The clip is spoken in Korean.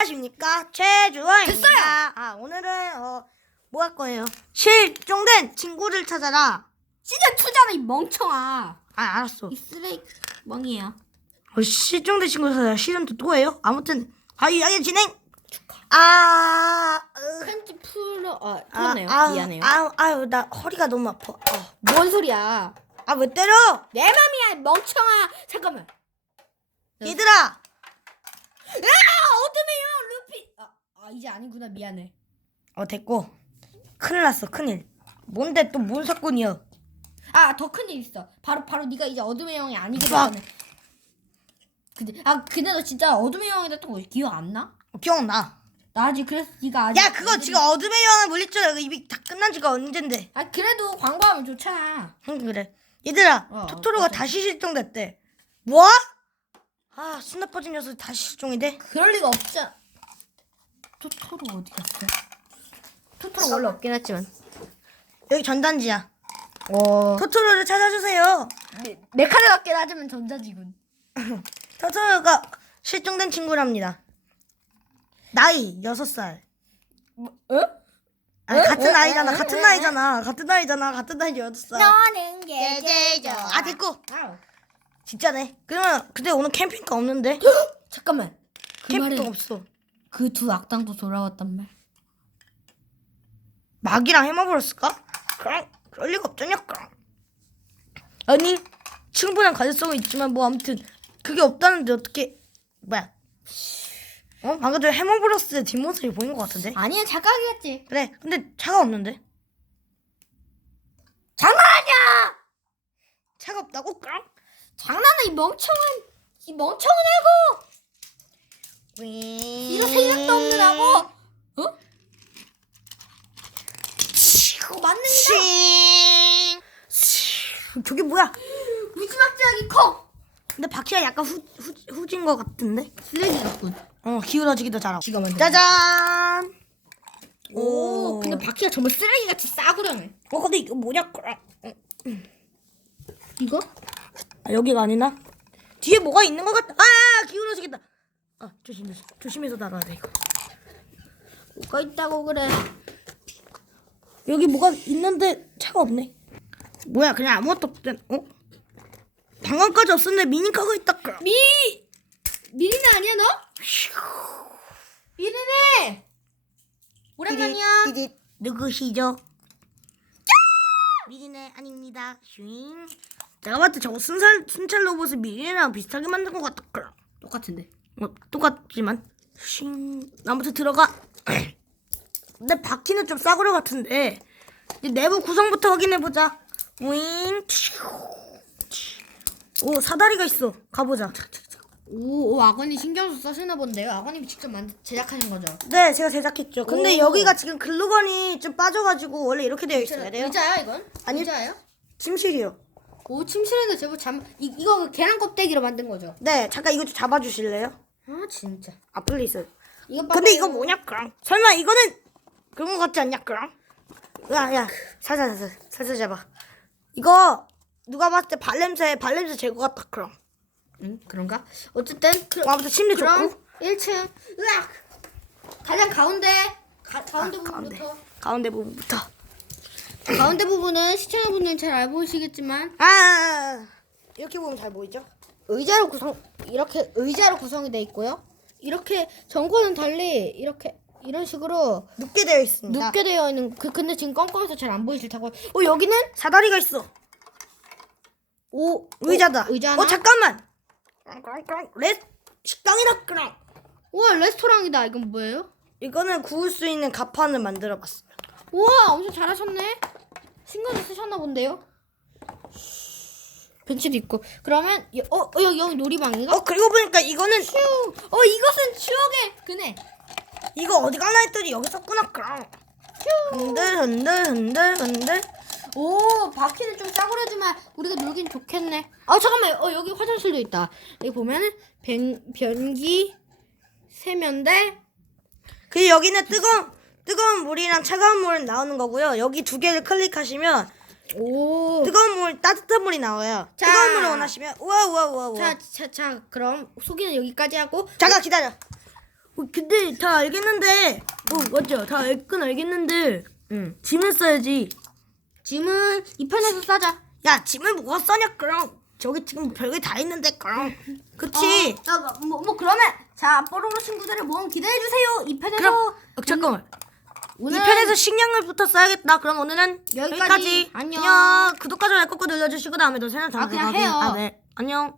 안녕하십니까 최주원입니다. 됐어요! 아 오늘은 어, 뭐할 거예요? 실종된 친구를 찾아라. 시즌 2잖아 이 멍청아. 아 알았어. 이 쓰레기 멍이야. 어, 실종된 친구를 찾아라. 시즌2 또예요? 아무튼 아이아이 진행. 아, 으, 편집 풀어. 아 아, 그렇네요. 아, 미안해요. 아유 아유 나 허리가 너무 아파. 뭔 소리야? 아 왜 때려? 내 맘이야 이 멍청아. 잠깐만. 얘들아. 아 어둠이요 루피. 아, 아 이제 아니구나 미안해. 어 됐고. 큰일 났어 큰일. 뭔데 또 뭔 사건이야? 아 더 큰 일 있어. 바로 바로 네가 이제 어둠의 영이 아니게 막. 됐다는. 근데 아 근데 너 진짜 어둠의 영이 됐던 거 기억 안 나? 어, 기억나. 나 아직 그래서 네가 아직 야 그거 지금 어둠의 여왕을 물리쳐 이미 다 끝난 지가 언젠데. 아 그래도 광고하면 좋잖아. 응 그래 얘들아 어, 토토로가 맞아. 다시 실종됐대 뭐? 아 수나 빠진 녀석이 다시 실종이 돼? 그럴 리가 없잖아. 토토로 어디 갔어? 토토로 원래 없긴 했지만. 여기 전단지야 어. 토토로를 찾아주세요 내, 내 카드 같긴 하지만 전자지군. 토토로가 실종된 친구랍니다 나이 6살 뭐, 어? 아니 어? 같은 어? 나이잖아 어? 같은 어? 나이잖아 같은 나이잖아 같은 나이 6살 너는 계제죠. 아 됐고 아우. 진짜네 그러면 근데 오늘 캠핑카 없는데 잠깐만. 그 캠핑카 말은 없어 그 두 악당도 돌아왔단 말. 막이랑 해먹었을까? 그럼 그럴 리가 없잖냐 그럼 아니 충분한 가능성은 있지만 뭐 아무튼 그게 없다는데 어떻게 뭐야 어? 방금 전에 해먹브러스의 뒷모습이 보인 것 같은데 아니야 착각이었지. 그래 근데 차가 없는데 장난하냐? 차가 없다고? 그럼 장난해 이 멍청한 이 멍청한 하고 이거 생각도 없는 하고 어? 그거 맞는다. 칭 저게 뭐야 무지막지하게 커. 근데 바퀴가 약간 후, 후, 후진 것 같은데 쓰레기 같군. 어 기울어지기도 잘하고 지가 만든 짜잔 오, 근데 바퀴가 정말 쓰레기같이 싸구려네. 어 근데 이거 뭐냐 이거? 아, 여기가 아니나? 뒤에 뭐가 있는 것 같아. 아, 기울어지겠다. 아, 조심해서 조심해서 나가야 돼 이거. 뭐가 있다고 그래. 여기 뭐가 있는데 차가 없네. 뭐야, 그냥 아무것도 없잖아. 어? 방안까지 없었는데 미니카가 있다. 미 미리네 아니야 너? 미리네. 오랜만이야. 누구시죠? 미리네 아닙니다. 슈잉. 제가 봤을 때 저거 순살 순찰 로봇을 미리네랑 비슷하게 만든 것 같다. 그럼. 똑같은데. 어, 똑같지만 쉥 아무튼 들어가 근데 바퀴는 좀 싸구려 같은데 이제 내부 구성부터 확인해보자 윙 오, 사다리가 있어. 가보자. 오, 오 아버님 신경 써 쓰시나 본데요. 아버님이 직접 만 제작하는 거죠. 네, 제가 제작했죠. 근데 오. 여기가 지금 글루건이 좀 빠져가지고 원래 이렇게 되어 있어야 돼요. 의자야 이건? 아니. 의자예요? 침실이요. 오 침실에도 제법 잠 이, 이거 그 계란 껍데기로 만든 거죠. 네, 잠깐 이거 좀 잡아주실래요? 아 진짜. 아, 플리즈. 이거 근데. 이거 뭐냐, 그럼? 설마 이거는 그런 거 같지 않냐, 그럼? 야, 야, 살살, 살살, 살살 잡아. 이거 누가 봤을 때 발냄새, 발냄새 제거 같다, 그럼. 응 그런가? 어쨌든 그, 어, 아무튼 침대 그럼 좋고. 1층 으악 가장 가운데 가, 가운데 아, 가운데. 부분부터 가운데 부분부터. 가운데 부분은 시청자분들은 잘알 보이시겠지만 아, 이렇게 보면 잘 보이죠? 의자로 구성 이렇게 의자로 구성이 돼 있고요. 이렇게 전과는 달리 이렇게 이런 식으로 눕게 되어 있습니다. 눕게 되어 있는 그 근데 지금 껌껌해서 잘 안 보이실 테고 어 여기는 사다리가 있어. 오 의자다. 어, 의자 하나 어, 잠깐만. 레 식당이다, 그럼. 우와 레스토랑이다 이건 뭐예요? 이거는 구울 수 있는 가판을 만들어 봤어. 우와 엄청 잘하셨네 신경을 쓰셨나 본데요 벤치도 있고 그러면 여, 어, 어 여기, 여기 놀이방인가? 어, 그리고 보니까 이거는 휴. 어 이것은 추억의 그네 이거 어디 가나 했더니 여기 썼구나, 그럼. 흔들, 흔들, 흔들, 흔들. 오 바퀴는 좀 싸구려지만 우리가 놀긴 좋겠네 아 잠깐만 어 여기 화장실도 있다 여기 보면은 변, 변기 세면대 그리고 여기는 뜨거운, 뜨거운 물이랑 차가운 물은 나오는 거고요. 여기 두 개를 클릭하시면 오 뜨거운 물, 따뜻한 물이 나와요. 자. 뜨거운 물을 원하시면 우와 우와 우와 우와. 자, 자, 자, 그럼 소개는 여기까지 하고 잠깐 기다려. 어, 근데 다 알겠는데. 어 맞죠. 다 알긴 알겠는데. 응. 짐을 써야지. 짐은 이 편에서 싸자. 야 짐을 뭐가 써냐 그럼. 저기 지금 별게 다 있는데 그럼. 그치. 어, 자, 뭐, 뭐 그러면 자 뽀로로 친구들의 모험 기대해 주세요. 이 편에서 그럼 어, 잠깐만. 오늘 이 편에서 식량을부터 써야겠다. 그럼 오늘은 여기까지. 여기까지. 안녕. 구독과 좋아요 꾹꾹 눌러주시고 다음에도 새로운 아, 그냥 해요. 아, 네. 안녕.